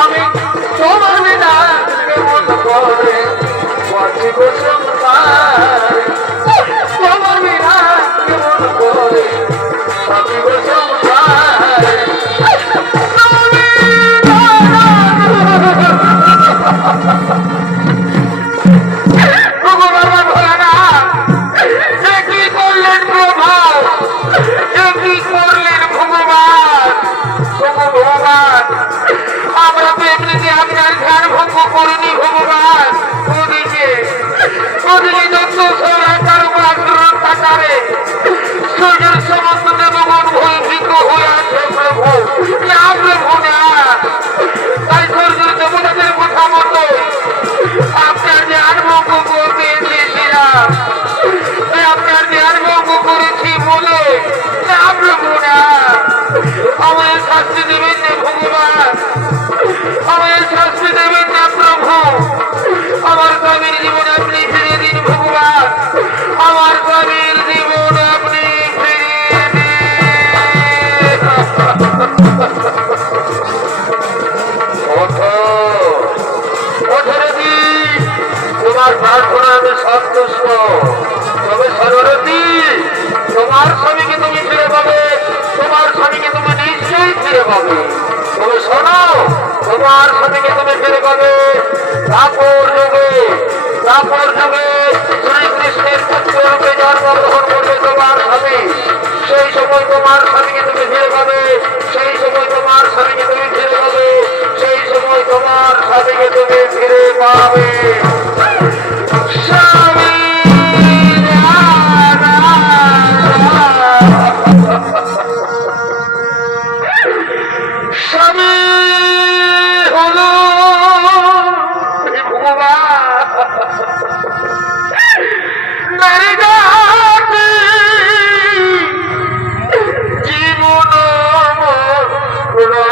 আমি তোমার বিনা কেমন করে। বাঁচিব সংসার তোমার বিনা কেমন করে। বাঁচিব Before তার ধ্যান ভঙ্গ করিনি ভগবান। কদিকে? কদিকে যত সৌরাচার তোমার প্রার্থনা আমি সন্তুষ্ট। তবে সর্বরতী তোমার স্বামীকে তুমি ফিরে পাবে, তোমার স্বামীকে তুমি নিশ্চয়ই ফিরে পাবে। তবে শোনো, তোমার স্বামীকে তুমি ফিরে পাবে। তারপর যুগে তারপর যুগে শ্রীকৃষ্ণের পুত্র রূপে জন্মগ্রহণ করবে তোমার স্বামী। সেই সময় তোমার স্বামীকে তুমি ফিরে পাবে।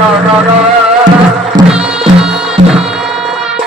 no, no, no.